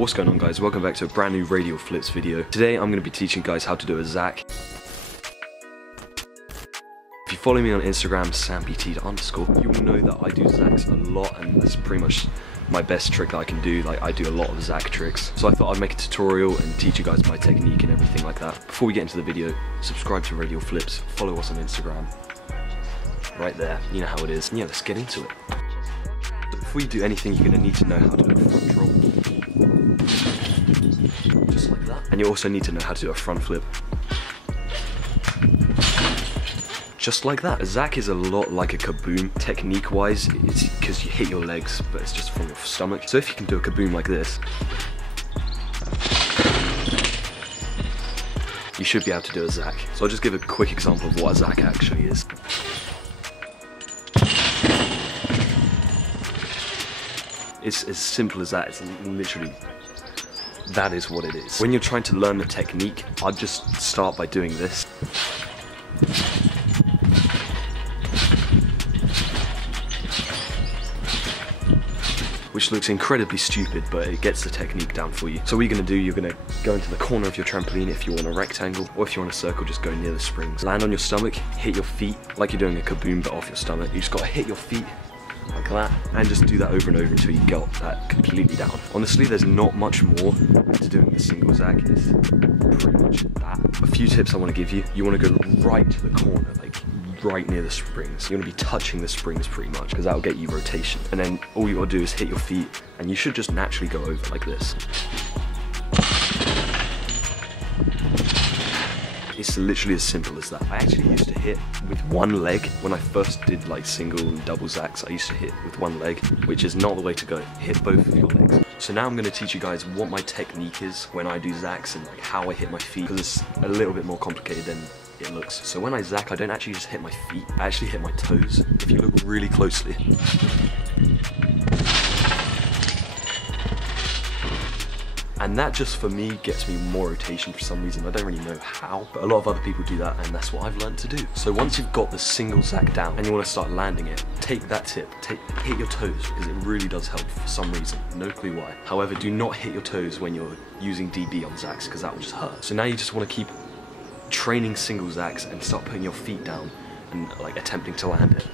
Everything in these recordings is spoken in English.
What's going on, guys? Welcome back to a brand new Radial Flipz video. Today I'm going to be teaching guys how to do a Zac. If you follow me on Instagram, sampt_, you will know that I do Zacs a lot, and that's pretty much my best trick that I can do. Like, I do a lot of Zac tricks. So I thought I'd make a tutorial and teach you guys my technique and everything like that. Before we get into the video, subscribe to Radial Flipz, follow us on Instagram. Right there, you know how it is. And yeah, let's get into it. Before you do anything, you're going to need to know how to do a front roll. Just like that. And you also need to know how to do a front flip. Just like that. A Zac is a lot like a kaboom. Technique wise, it's because you hit your legs, but it's just from your stomach. So if you can do a kaboom like this, you should be able to do a Zac. So I'll just give a quick example of what a Zac actually is. It's as simple as that. It's literally, that is what it is. When you're trying to learn the technique, I'd just start by doing this. Which looks incredibly stupid, but it gets the technique down for you. So what you're going to do, you're going to go into the corner of your trampoline if you're on a rectangle, or if you're on a circle, just go near the springs. Land on your stomach, hit your feet, like you're doing a kaboom but off your stomach. You just got to hit your feet like that, and just do that over and over until you get that completely down. Honestly, there's not much more to doing the single Zac. It's pretty much that. A few tips I want to give you. You want to go right to the corner, like right near the springs. You want to be touching the springs pretty much, because that'll get you rotation. And then all you got to do is hit your feet, and you should just naturally go over like this. It's literally as simple as that. I actually used to hit with one leg. When I first did like single and double Zacs, I used to hit with one leg, which is not the way to go. Hit both of your legs. So now I'm going to teach you guys what my technique is when I do Zacs, and like how I hit my feet, because it's a little bit more complicated than it looks. So when I Zac, I don't actually just hit my feet, I actually hit my toes. If you look really closely. And that just, for me, gets me more rotation for some reason. I don't really know how, but a lot of other people do that, and that's what I've learned to do. So once you've got the single Zac down and you want to start landing it, take that tip, hit your toes, because it really does help for some reason. No clue why. However, do not hit your toes when you're using DB on Zacs, because that will just hurt. So now you just want to keep training single Zacs and start putting your feet down and like attempting to land it.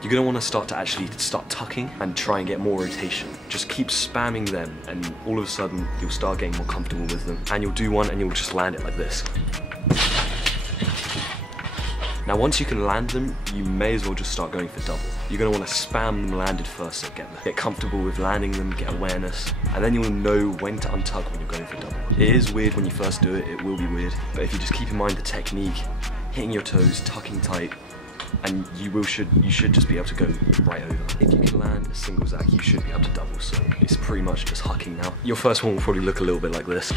You're going to want to start tucking and try and get more rotation. Just keep spamming them, and all of a sudden you'll start getting more comfortable with them. And you'll do one and you'll just land it like this. Now once you can land them, you may as well just start going for double. You're going to want to spam them landed first, so get comfortable with landing them, get awareness, and then you'll know when to untuck when you're going for double. It is weird when you first do it, it will be weird, but if you just keep in mind the technique, hitting your toes, tucking tight, and you should just be able to go right over. If you can land a single Zac, you should be able to double, so it's pretty much just hucking now. Your first one will probably look a little bit like this.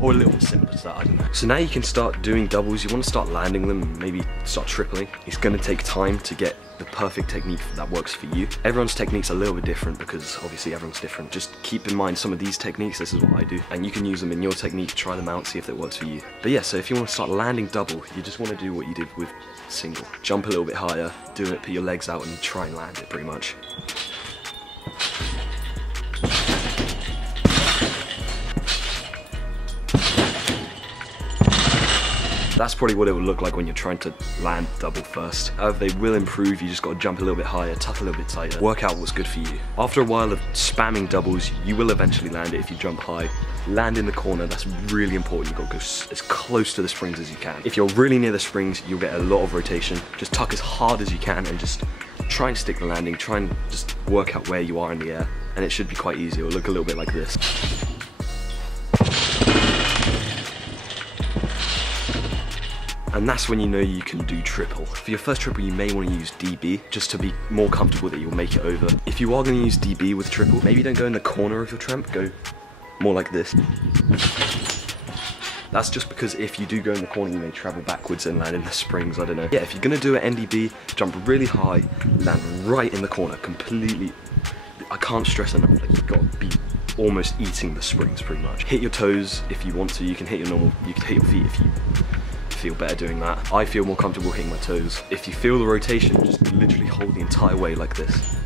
Or a little bit similar to that, I don't know. So now you can start doing doubles. You want to start landing them, maybe start tripling. It's going to take time to get the perfect technique that works for you. Everyone's technique's a little bit different, because obviously everyone's different. Just keep in mind some of these techniques, this is what I do, and you can use them in your technique, try them out, see if it works for you. But yeah, so if you want to start landing double, you just want to do what you did with single. Jump a little bit higher, do it, put your legs out and try and land it pretty much. That's probably what it will look like when you're trying to land double first. However, they will improve. You just got to jump a little bit higher, tuck a little bit tighter, work out what's good for you. After a while of spamming doubles, you will eventually land it if you jump high. Land in the corner, that's really important. You've got to go as close to the springs as you can. If you're really near the springs, you'll get a lot of rotation. Just tuck as hard as you can and just try and stick the landing. Try and just work out where you are in the air, and it should be quite easy. It'll look a little bit like this. And that's when you know you can do triple. For your first triple, you may want to use DB, just to be more comfortable that you'll make it over. If you are going to use DB with triple, maybe don't go in the corner of your tramp, go more like this. That's just because if you do go in the corner, you may travel backwards and land in the springs, I don't know. Yeah, if you're going to do an NDB, jump really high, land right in the corner, completely. I can't stress enough, like, you've got to be almost eating the springs pretty much. Hit your toes if you want to, you can hit your feet if you feel better doing that. I feel more comfortable hitting my toes. If you feel the rotation, just literally hold the entire way like this.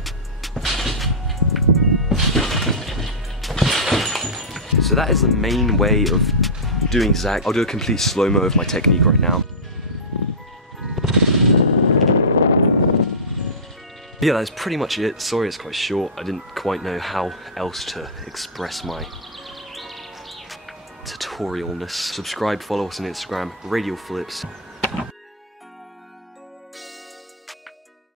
So that is the main way of doing zag. I'll do a complete slow-mo of my technique right now. Yeah, that's pretty much it. Sorry it's quite short. I didn't quite know how else to express my tutorialness. Subscribe, follow us on Instagram, Radial Flipz.